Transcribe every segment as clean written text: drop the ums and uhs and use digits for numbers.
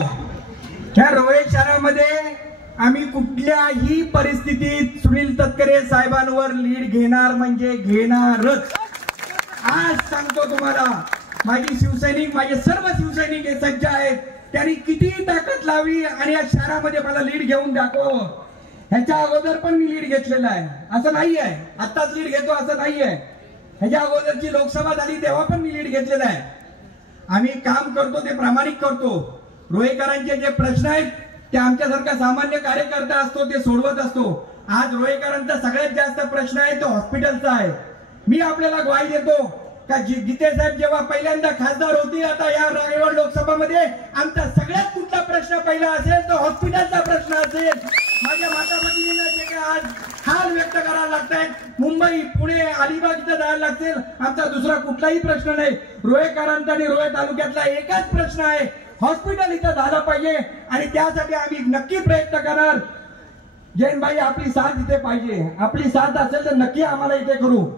ह्या रोहे शहरामध्ये आम्ही कुठल्याही परिस्थितीत सुनील तटकरे साहेबांवर लीड घेणार म्हणजे घेणारच। आज सांगतो तुम्हाला, माझी शिवसैनिक, माझे सर्व शिवसैनिक हे सज्ज आहेत, त्यांनी किती ताकद लावली आणि या शहरामध्ये मला लीड घेऊन दाखवावं। ह्याच्या अगोदर पण मी लीड घेतलेला आहे, असं नाही आहे आत्ताच लीड घेतो असं नाही आहे। ह्याच्या अगोदरची लोकसभा झाली तेव्हा पण मी लीड घेतलेला आहे। आम्ही काम करतो ते प्रामाणिक करतो। रोहेकरांचे जे प्रश्न आहेत ते आमच्यासारखा सामान्य कार्यकर्ता असतो ते सोडवत असतो। आज रोहेकरांचा सगळ्यात जास्त प्रश्न आहे तो हॉस्पिटलचा आहे। मी आपल्याला ग्वाही देतो का गीते साहेब जेव्हा पहिल्यांदा खासदार होतील आता या रायगड लोकसभामध्ये आमचा सगळ्यात कुठला प्रश्न पहिला असेल तो हॉस्पिटलचा प्रश्न असेल। माझ्या माता भगिनींना जे काय आज हाल व्यक्त करायला लागतात, मुंबई पुणे अलिबाग इथं जायला लागतील, आमचा दुसरा कुठलाही प्रश्न नाही। रोहेकरांचा आणि रोहे तालुक्यातला एकच प्रश्न आहे, हॉस्पिटल इथं झालं पाहिजे आणि त्यासाठी आम्ही नक्की प्रयत्न करणार। जैनबाई आपली साथ इथे पाहिजे, आपली साथ असेल तर नक्की आम्हाला इथे करू।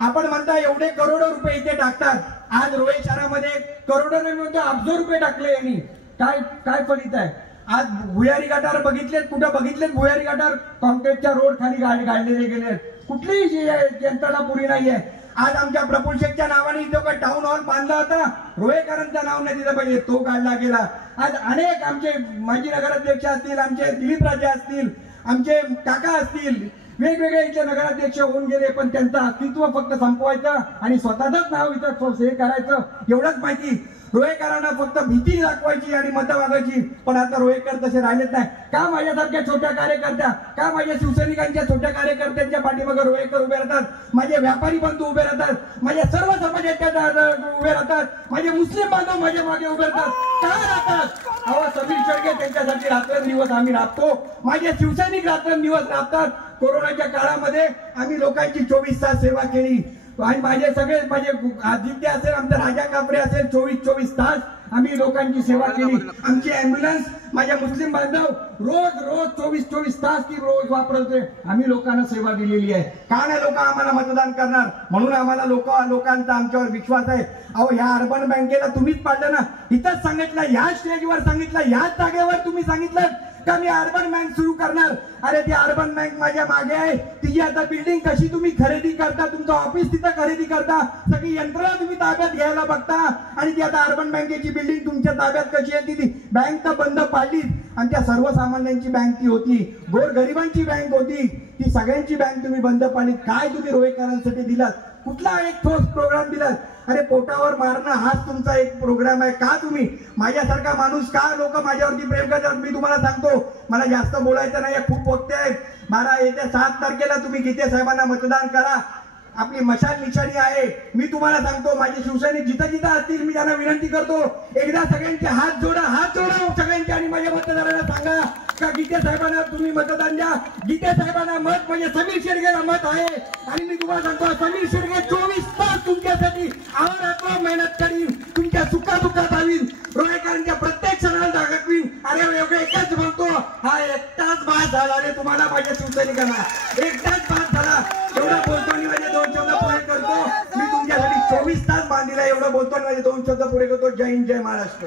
आपण म्हणता एवढे करोडो रुपये इथे टाकतात, आज रोहे शहरामध्ये करोडो नाही अब्जो रुपये टाकले यांनी, काय काय फलित आहे? आज भुयारी गटार बघितलेत, कुठं बघितलेत भुयारी गटार? कॉन्क्रीटच्या रोड खाली गाडलेले गेले, कुठलीही यंत्रणा पुरी नाहीये। आज आमच्या प्रफुल्ल शेखच्या नावाने जो काही टाउन हॉल बांधला होता रोहेकरांच्या नावाने दिलं पाहिजे, तो काढला गेला। आज अनेक आमचे माजी नगराध्यक्ष असतील, आमचे दिलीप राजे असतील, आमचे काका असतील, वेगवेगळे इथले नगराध्यक्ष होऊन गेले, पण त्यांचं अस्तित्व फक्त संपवायचं आणि स्वतःच नाव इथं हे करायचं एवढंच माहिती। रोहेकरांना फक्त भीती दाखवायची आणि मतं मागायची, पण आता रोहेकर तसे राहिलेच नाही। का माझ्यासारख्या छोट्या कार्यकर्त्या, का माझ्या शिवसैनिकांच्या छोट्या कार्यकर्त्यांच्या पाठीमागे रोहेकर उभे राहतात, माझे व्यापारी बंधू उभे राहतात, माझ्या सर्व समाजाच्या उभे राहतात, माझे मुस्लिम बांधव माझ्या मागे उभे राहतात, का राहतात? अहो समीर शेळके त्यांच्यासाठी रात्रंदिवस आम्ही राबतो, माझे शिवसैनिक रात्रंदिवस राबतात। कोरोनाच्या काळामध्ये आम्ही लोकांची 24 तास सेवा केली आणि माझे सगळे माझे आदित्य असेल, आमचा राजा कापरे असेल, 24 तास आम्ही लोकांची सेवा केली। आमची अँब्युलन्स माझ्या मुस्लिम बांधव रोज 24 तास ती रोज वापरते, आम्ही लोकांना सेवा दिलेली आहे। का नाही लोक आम्हाला मतदान करणार? म्हणून आम्हाला लोकांचा आमच्यावर विश्वास आहे। अहो ह्या अर्बन बँकेला तुम्हीच पाडलं ना, इथंच सांगितलं, ह्या स्टेजवर सांगितलं, ह्याच जागेवर तुम्ही सांगितलं का मी अर्बन बँक सुरू करणार। अरे ती अर्बन बँक माझ्या मागे आहे, तिची आता बिल्डिंग कशी तुम्ही खरेदी करता, तुमचं ऑफिस तिथं खरेदी करता, सगळी यंत्रणा तुम्ही ताब्यात घ्यायला बघता आणि ती आता अर्बन बँकेची बिल्डिंग तुमच्या ताब्यात कशी आहे? ती बँक तर बंद पाडली, आमच्या सर्वसामान्यांची बँक ती होती, गोरगरिबांची बँक होती, ती सगळ्यांची बँक तुम्ही बंद पाडली। काय तुम्ही रोहेकरांसाठी दिलात? कुठला एक ठोस प्रोग्राम दिलात? अरे पोटावर मारणं हाच तुमचा एक प्रोग्राम आहे का? तुम्ही माझ्यासारखा माणूस का लोक माझ्यावरती प्रेम करतात? मी तुम्हाला सांगतो, मला जास्त बोलायचं नाही, खूप वक्ते आहेत। येत्या 7 तारखेला तुम्ही गीते साहेबांना मतदान करा, आपली मशाल निशाणी आहे। मी तुम्हाला सांगतो, माझे शिवसैनिक जिथं जिथं असतील मी त्यांना विनंती करतो, एकदा सगळ्यांचे हात जोडा सगळ्यांचे आणि माझ्या मतदारांना सांगा का गीते साहेबांना तुम्ही मतदान द्या। गीते साहेबांना मत म्हणजे समीर शेळकेला मत आहे आणि मी तुम्हाला सांगतो समीर शेळके 24 तास तुमच्यासाठी अहोरात्र मेहनत करीन, तुमच्या सुखादुःखात आवीन, रोहेकरांच्या प्रत्येक क्षणाला दाखवीन। अरे एकच म्हणतो, हा एकटाच बाद झाला रे तुम्हाला, माझ्या शिवसैनिकांना एकटाच बाद झाला। एवढा बोलतो आणि माझे 2 शब्द पुढे करतो, मी तुमच्यासाठी 24 तास बांधलेला एवढं बोलतो आणि माझे 2 शब्द पुढे करतो। जय हिंद, जय महाराष्ट्र।